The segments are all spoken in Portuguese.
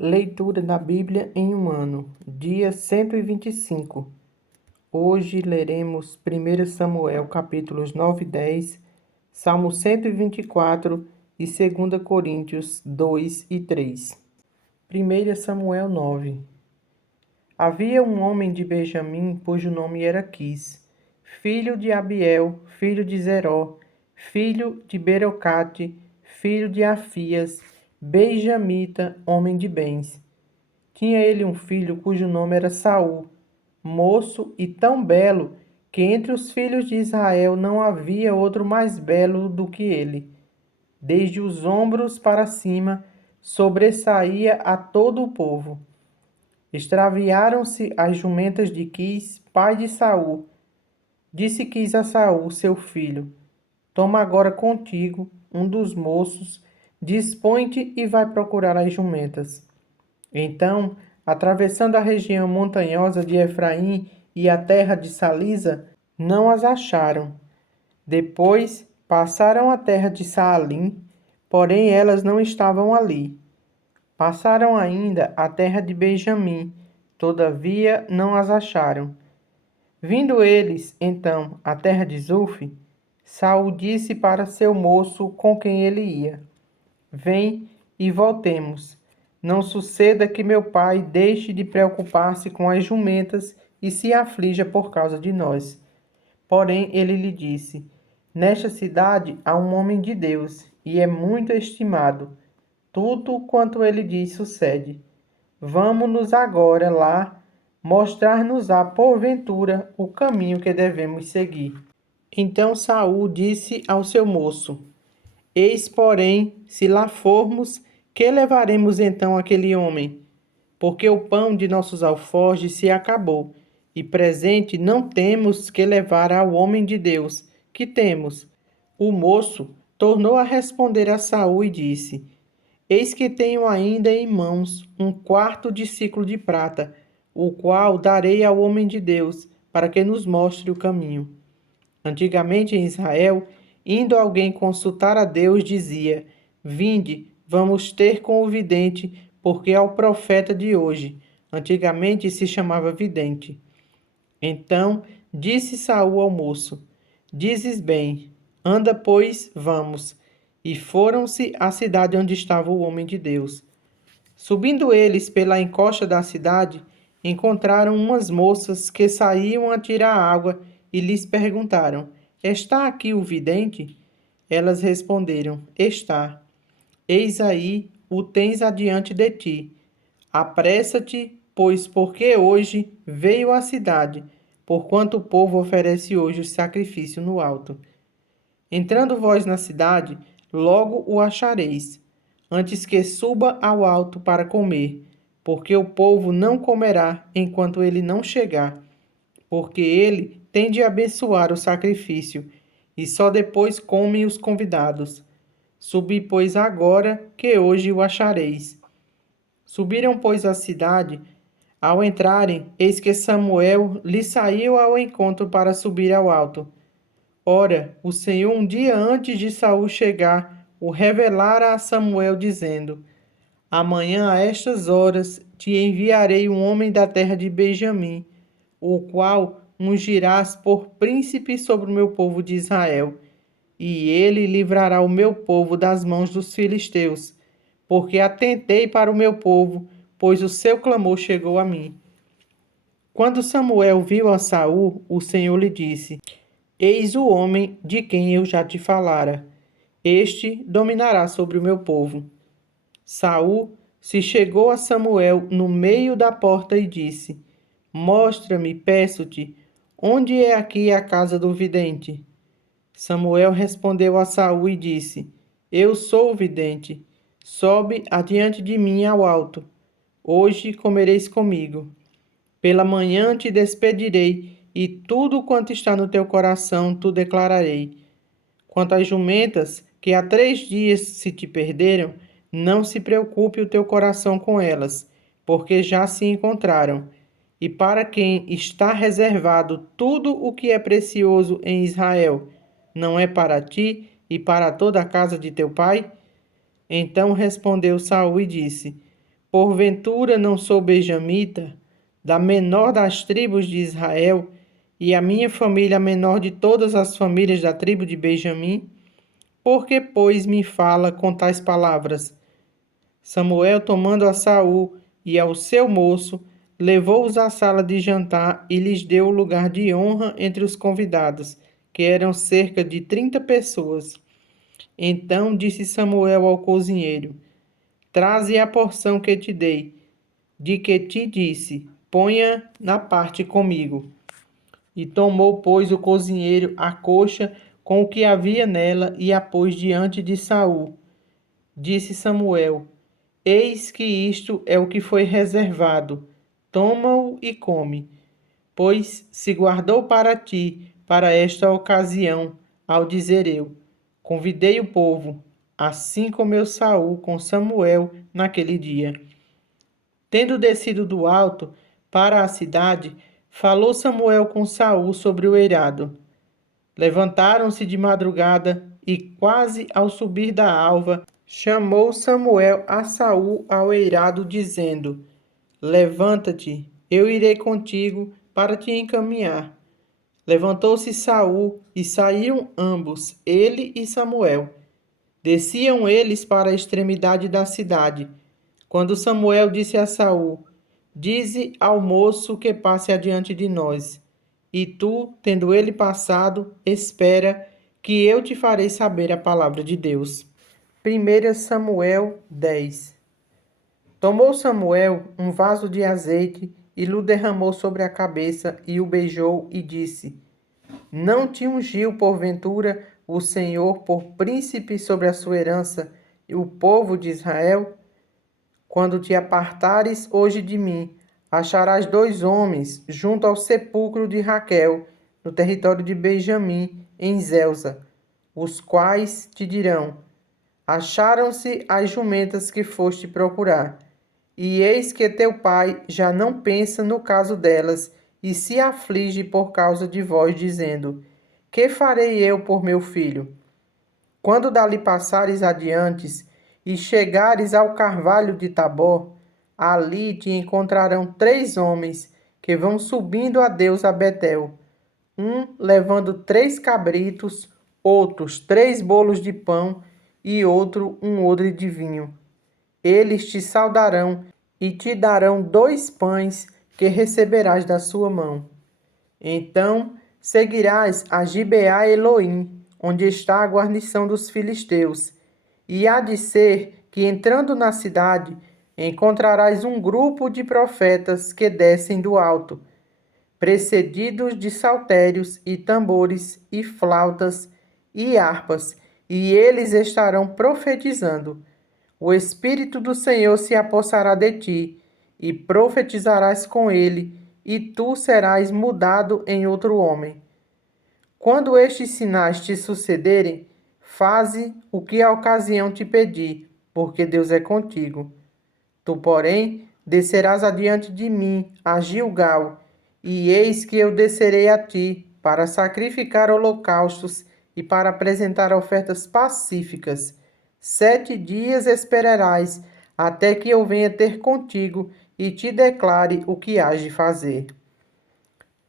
Leitura da Bíblia em um ano, dia 125. Hoje leremos 1 Samuel, capítulos 9 e 10, Salmo 124 e 2 Coríntios 2 e 3. 1 Samuel 9. Havia um homem de Benjamim, cujo nome era Quis, filho de Abiel, filho de Zeró, filho de Berocate, filho de Afias, benjamita, homem de bens. Tinha ele um filho cujo nome era Saul, moço e tão belo que entre os filhos de Israel não havia outro mais belo do que ele. Desde os ombros para cima sobressaía a todo o povo. Extraviaram-se as jumentas de Quis, pai de Saul. Disse Quis a Saul, seu filho: Toma agora contigo um dos moços, dispõe-te e vai procurar as jumentas. Então, atravessando a região montanhosa de Efraim e a terra de Salisa, não as acharam. Depois passaram a terra de Saalim, porém elas não estavam ali. Passaram ainda a terra de Benjamim, todavia não as acharam. Vindo eles, então, à terra de Zuf, Saul disse para seu moço com quem ele ia: Vem e voltemos. Não suceda que meu pai deixe de preocupar-se com as jumentas e se aflija por causa de nós. Porém, ele lhe disse: Nesta cidade há um homem de Deus, e é muito estimado. Tudo quanto ele diz sucede. Vamos-nos agora lá mostrar-nos-á porventura o caminho que devemos seguir. Então Saul disse ao seu moço: Eis, porém, se lá formos, que levaremos então aquele homem? Porque o pão de nossos alforjes se acabou, e presente não temos que levar ao homem de Deus. Que temos? O moço tornou a responder a Saul e disse: Eis que tenho ainda em mãos um quarto de siclo de prata, o qual darei ao homem de Deus, para que nos mostre o caminho. Antigamente em Israel, indo alguém consultar a Deus, dizia: Vinde, vamos ter com o vidente, porque é o profeta de hoje. Antigamente se chamava vidente. Então disse Saul ao moço: Dizes bem, anda, pois, vamos. E foram-se à cidade onde estava o homem de Deus. Subindo eles pela encosta da cidade, encontraram umas moças que saíam a tirar água e lhes perguntaram: Está aqui o vidente? Elas responderam: Está. Eis aí, o tens adiante de ti. Apressa-te, pois, porque hoje veio à cidade, porquanto o povo oferece hoje o sacrifício no alto. Entrando vós na cidade, logo o achareis, antes que suba ao alto para comer, porque o povo não comerá enquanto ele não chegar, porque ele tem de abençoar o sacrifício, e só depois comem os convidados. Subi, pois, agora, que hoje o achareis. Subiram, pois, à cidade. Ao entrarem, eis que Samuel lhe saiu ao encontro para subir ao alto. Ora, o Senhor, um dia antes de Saul chegar, o revelara a Samuel, dizendo: Amanhã, a estas horas, te enviarei um homem da terra de Benjamim, o qual ungirás por príncipe sobre o meu povo de Israel. E ele livrará o meu povo das mãos dos filisteus, porque atentei para o meu povo, pois o seu clamor chegou a mim. Quando Samuel viu a Saul, o Senhor lhe disse: Eis o homem de quem eu já te falara. Este dominará sobre o meu povo. Saul se chegou a Samuel no meio da porta e disse: Mostra-me, peço-te, onde é aqui a casa do vidente? Samuel respondeu a Saul e disse: Eu sou o vidente. Sobe adiante de mim ao alto. Hoje comereis comigo. Pela manhã te despedirei, e tudo quanto está no teu coração tu declararei. Quanto às jumentas, que há 3 dias se te perderam, não se preocupe o teu coração com elas, porque já se encontraram. E para quem está reservado tudo o que é precioso em Israel, não é para ti e para toda a casa de teu pai? Então respondeu Saul e disse: Porventura não sou benjamita, da menor das tribos de Israel, e a minha família a menor de todas as famílias da tribo de Benjamim? Por que, pois, me fala com tais palavras? Samuel, tomando a Saul e ao seu moço, levou-os à sala de jantar e lhes deu o lugar de honra entre os convidados, que eram cerca de 30 pessoas. Então disse Samuel ao cozinheiro: Traze a porção que te dei, de que te disse, ponha na parte comigo. E tomou, pois, o cozinheiro a coxa com o que havia nela e a pôs diante de Saul. Disse Samuel: Eis que isto é o que foi reservado. Toma-o e come, pois se guardou para ti, para esta ocasião, ao dizer eu: Convidei o povo, assim comeu Saul com Samuel naquele dia. Tendo descido do alto para a cidade, falou Samuel com Saul sobre o eirado. Levantaram-se de madrugada e, quase ao subir da alva, chamou Samuel a Saul ao eirado, dizendo: Levanta-te, eu irei contigo para te encaminhar. Levantou-se Saul e saíram ambos, ele e Samuel. Desciam eles para a extremidade da cidade. Quando Samuel disse a Saul: Dize ao moço que passe adiante de nós. E tu, tendo ele passado, espera que eu te farei saber a palavra de Deus. 1 Samuel 10. Tomou Samuel um vaso de azeite e lhe derramou sobre a cabeça e o beijou e disse: Não te ungiu porventura o Senhor por príncipe sobre a sua herança e o povo de Israel? Quando te apartares hoje de mim, acharás 2 homens junto ao sepulcro de Raquel, no território de Benjamim, em Zelza, os quais te dirão: Acharam-se as jumentas que foste procurar. E eis que teu pai já não pensa no caso delas, e se aflige por causa de vós, dizendo: Que farei eu por meu filho? Quando dali passares adiante e chegares ao carvalho de Tabor, ali te encontrarão 3 homens que vão subindo a Deus a Betel, um levando 3 cabritos, outros 3 bolos de pão e outro um odre de vinho. Eles te saudarão e te darão 2 pães que receberás da sua mão. Então seguirás a Gibeá Eloim, onde está a guarnição dos filisteus. E há de ser que, entrando na cidade, encontrarás um grupo de profetas que descem do alto, precedidos de saltérios e tambores e flautas e harpas, e eles estarão profetizando. O Espírito do Senhor se apossará de ti, e profetizarás com ele, e tu serás mudado em outro homem. Quando estes sinais te sucederem, faze o que a ocasião te pedir, porque Deus é contigo. Tu, porém, descerás adiante de mim a Gilgal, e eis que eu descerei a ti para sacrificar holocaustos e para apresentar ofertas pacíficas. 7 dias esperarás, até que eu venha ter contigo e te declare o que hás de fazer.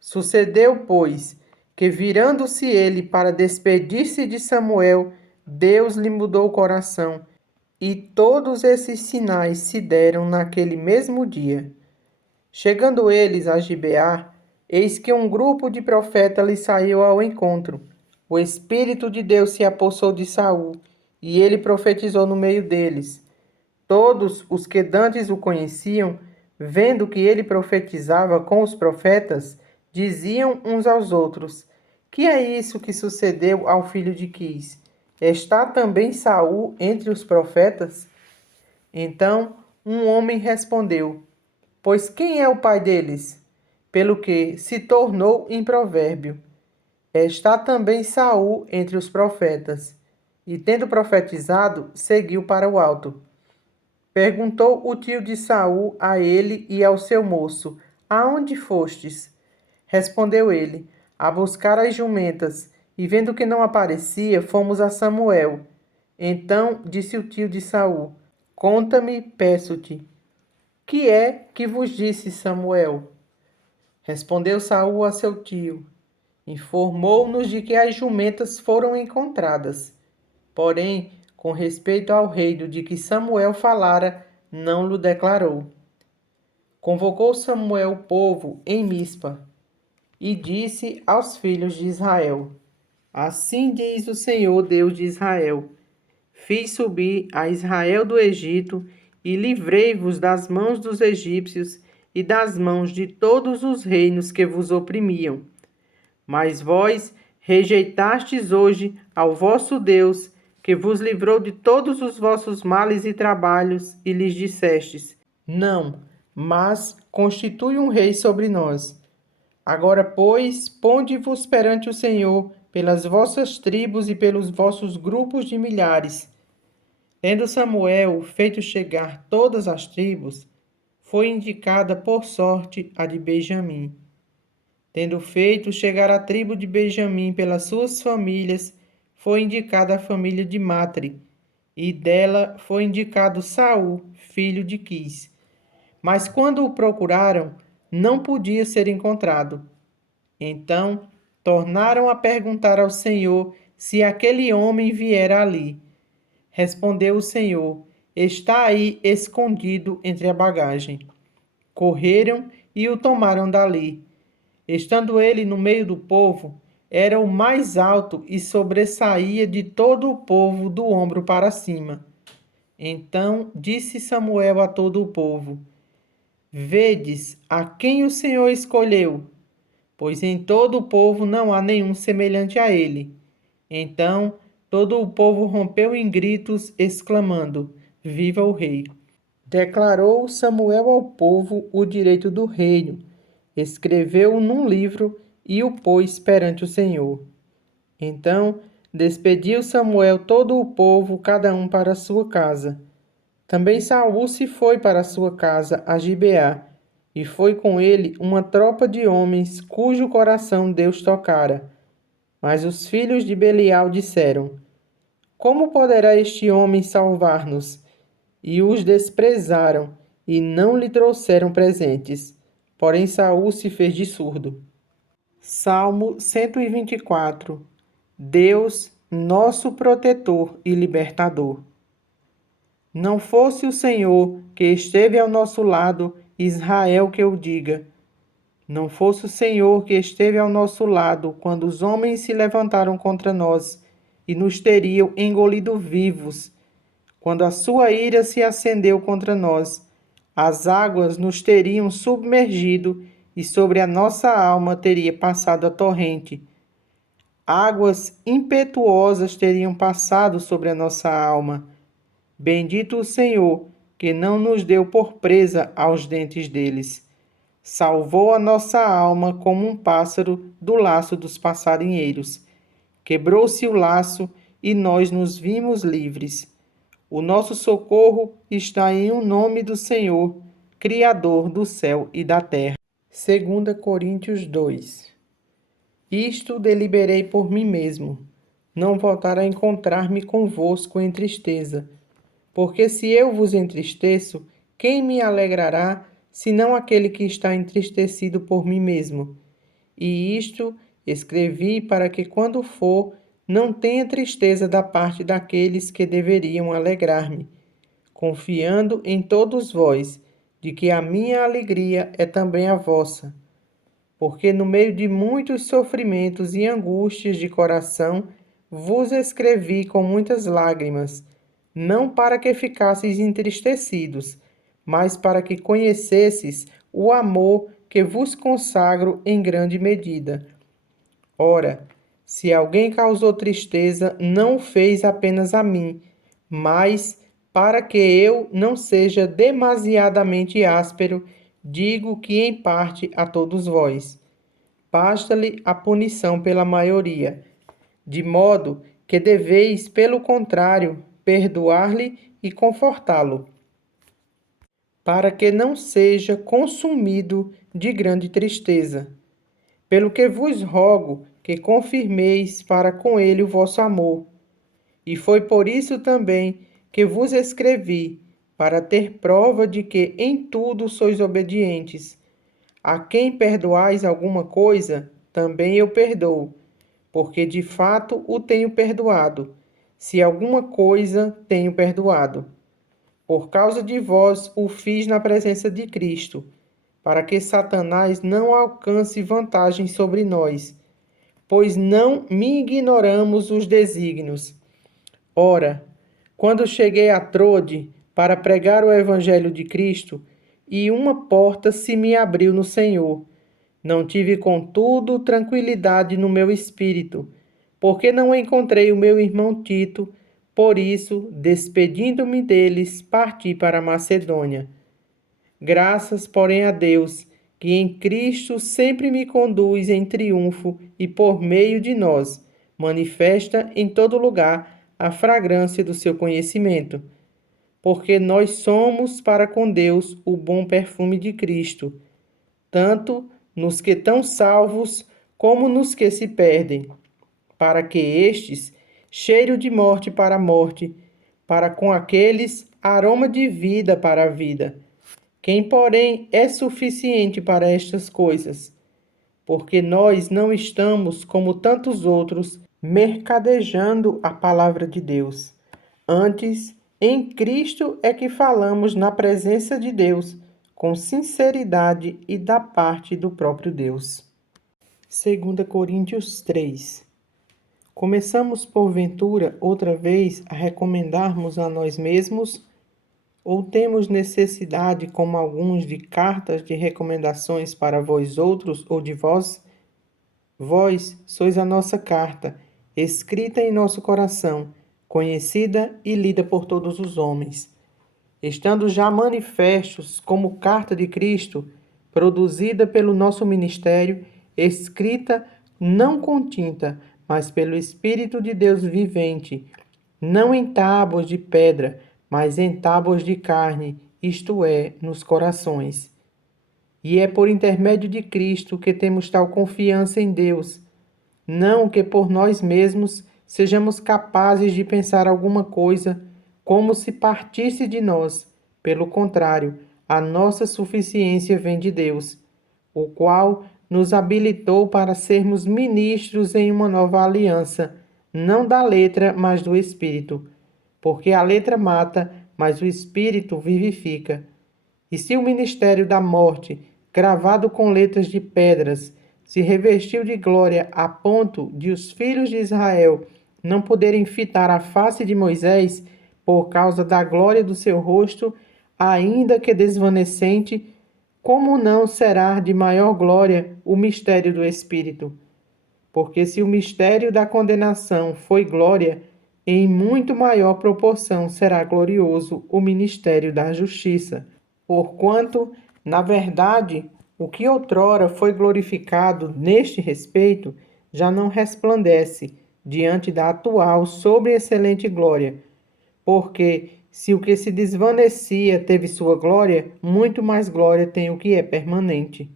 Sucedeu, pois, que virando-se ele para despedir-se de Samuel, Deus lhe mudou o coração, e todos esses sinais se deram naquele mesmo dia. Chegando eles a Gibeá, eis que um grupo de profetas lhe saiu ao encontro. O Espírito de Deus se apossou de Saul, e ele profetizou no meio deles. Todos os que dantes o conheciam, vendo que ele profetizava com os profetas, diziam uns aos outros: Que é isso que sucedeu ao filho de Quis? Está também Saul entre os profetas? Então um homem respondeu: Pois quem é o pai deles? Pelo que se tornou em provérbio. Está também Saul entre os profetas. E tendo profetizado, seguiu para o alto. Perguntou o tio de Saul a ele e ao seu moço: Aonde fostes? Respondeu ele: A buscar as jumentas. E vendo que não aparecia, fomos a Samuel. Então disse o tio de Saul: Conta-me, peço-te. Que é que vos disse Samuel? Respondeu Saul a seu tio: informou-nos de que as jumentas foram encontradas. Porém, com respeito ao rei de que Samuel falara, não lhe declarou. Convocou Samuel o povo em Mispa e disse aos filhos de Israel: assim diz o Senhor Deus de Israel: fiz subir a Israel do Egito e livrei-vos das mãos dos egípcios e das mãos de todos os reinos que vos oprimiam. Mas vós rejeitastes hoje ao vosso Deus, que vos livrou de todos os vossos males e trabalhos, e lhes dissestes: não, mas constitui um rei sobre nós. Agora, pois, ponde-vos perante o Senhor pelas vossas tribos e pelos vossos grupos de milhares. Tendo Samuel feito chegar todas as tribos, foi indicada por sorte a de Benjamim. Tendo feito chegar a tribo de Benjamim pelas suas famílias, foi indicada a família de Matre, e dela foi indicado Saul, filho de Quis. Mas quando o procuraram, não podia ser encontrado. Então tornaram a perguntar ao Senhor se aquele homem viera ali. Respondeu o Senhor: está aí escondido entre a bagagem. Correram e o tomaram dali. Estando ele no meio do povo, era o mais alto e sobressaía de todo o povo do ombro para cima. Então disse Samuel a todo o povo: vedes a quem o Senhor escolheu, pois em todo o povo não há nenhum semelhante a ele. Então todo o povo rompeu em gritos, exclamando: viva o rei! Declarou Samuel ao povo o direito do reino, escreveu-o num livro e o pôs perante o Senhor. Então despediu Samuel todo o povo, cada um para sua casa. Também Saul se foi para sua casa a Gibeá, e foi com ele uma tropa de homens cujo coração Deus tocara. Mas os filhos de Belial disseram: como poderá este homem salvar-nos? E os desprezaram, e não lhe trouxeram presentes. Porém Saul se fez de surdo. Salmo 124. Deus, nosso protetor e libertador. Não fosse o Senhor que esteve ao nosso lado, Israel que o diga. Não fosse o Senhor que esteve ao nosso lado quando os homens se levantaram contra nós e nos teriam engolido vivos. Quando a sua ira se acendeu contra nós, as águas nos teriam submergido e sobre a nossa alma teria passado a torrente. Águas impetuosas teriam passado sobre a nossa alma. Bendito o Senhor, que não nos deu por presa aos dentes deles. Salvou a nossa alma como um pássaro do laço dos passarinheiros. Quebrou-se o laço e nós nos vimos livres. O nosso socorro está em o nome do Senhor, Criador do céu e da terra. 2 Coríntios 2. Isto deliberei por mim mesmo, não voltar a encontrar-me convosco em tristeza. Porque se eu vos entristeço, quem me alegrará, senão aquele que está entristecido por mim mesmo? E isto escrevi para que, quando for, não tenha tristeza da parte daqueles que deveriam alegrar-me, confiando em todos vós, de que a minha alegria é também a vossa. Porque no meio de muitos sofrimentos e angústias de coração, vos escrevi com muitas lágrimas, não para que ficasseis entristecidos, mas para que conhecesseis o amor que vos consagro em grande medida. Ora, se alguém causou tristeza, não o fez apenas a mim, mas para que eu não seja demasiadamente áspero, digo que em parte a todos vós. Basta-lhe a punição pela maioria, de modo que deveis, pelo contrário, perdoar-lhe e confortá-lo, para que não seja consumido de grande tristeza. Pelo que vos rogo que confirmeis para com ele o vosso amor. E foi por isso também que vos escrevi, para ter prova de que em tudo sois obedientes. A quem perdoais alguma coisa, também eu perdoo, porque de fato o tenho perdoado, se alguma coisa tenho perdoado. Por causa de vós o fiz na presença de Cristo, para que Satanás não alcance vantagem sobre nós, pois não me ignoramos os desígnios. Ora, quando cheguei a Trode para pregar o Evangelho de Cristo, e uma porta se me abriu no Senhor, não tive, contudo, tranquilidade no meu espírito, porque não encontrei o meu irmão Tito. Por isso, despedindo-me deles, parti para a Macedônia. Graças, porém, a Deus, que em Cristo sempre me conduz em triunfo e por meio de nós manifesta em todo lugar a fragrância do seu conhecimento. Porque nós somos para com Deus o bom perfume de Cristo, tanto nos que estão salvos como nos que se perdem, para que estes, cheiro de morte para a morte, para com aqueles, aroma de vida para a vida. Quem, porém, é suficiente para estas coisas? Porque nós não estamos, como tantos outros, mercadejando a palavra de Deus. Antes, em Cristo é que falamos na presença de Deus, com sinceridade e da parte do próprio Deus. 2 Coríntios 3. Começamos, porventura, outra vez a recomendarmos a nós mesmos? Ou temos necessidade, como alguns, de cartas de recomendações para vós outros ou de vós? Vós sois a nossa carta, escrita em nosso coração, conhecida e lida por todos os homens, estando já manifestos como carta de Cristo, produzida pelo nosso ministério, escrita não com tinta, mas pelo Espírito de Deus vivente, não em tábuas de pedra, mas em tábuas de carne, isto é, nos corações. E é por intermédio de Cristo que temos tal confiança em Deus, não que por nós mesmos sejamos capazes de pensar alguma coisa como se partisse de nós. Pelo contrário, a nossa suficiência vem de Deus, o qual nos habilitou para sermos ministros em uma nova aliança, não da letra, mas do Espírito. Porque a letra mata, mas o Espírito vivifica. E se o ministério da morte, gravado com letras de pedras, se revestiu de glória a ponto de os filhos de Israel não poderem fitar a face de Moisés por causa da glória do seu rosto, ainda que desvanecente, como não será de maior glória o mistério do Espírito? Porque se o mistério da condenação foi glória, em muito maior proporção será glorioso o ministério da justiça. Porquanto, na verdade, o que outrora foi glorificado neste respeito já não resplandece diante da atual sobreexcelente glória. Porque, se o que se desvanecia teve sua glória, muito mais glória tem o que é permanente.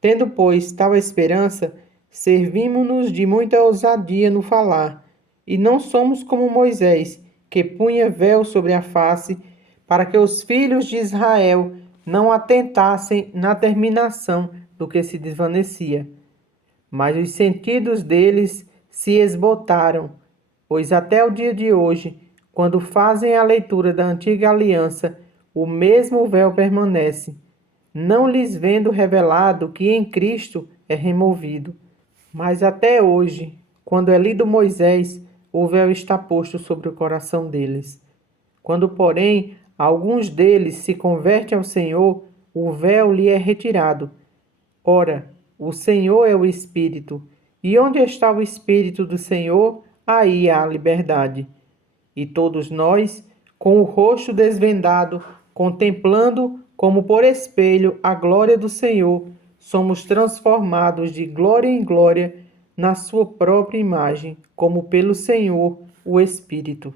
Tendo, pois, tal esperança, servimos-nos de muita ousadia no falar, e não somos como Moisés, que punha véu sobre a face, para que os filhos de Israel não atentassem na terminação do que se desvanecia. Mas os sentidos deles se esbotaram, pois até o dia de hoje, quando fazem a leitura da antiga aliança, o mesmo véu permanece, não lhes vendo revelado que em Cristo é removido. Mas até hoje, quando é lido Moisés, o véu está posto sobre o coração deles. Quando, porém, alguns deles se convertem ao Senhor, o véu lhe é retirado. Ora, o Senhor é o Espírito, e onde está o Espírito do Senhor, aí há liberdade. E todos nós, com o rosto desvendado, contemplando como por espelho a glória do Senhor, somos transformados de glória em glória na sua própria imagem, como pelo Senhor, o Espírito.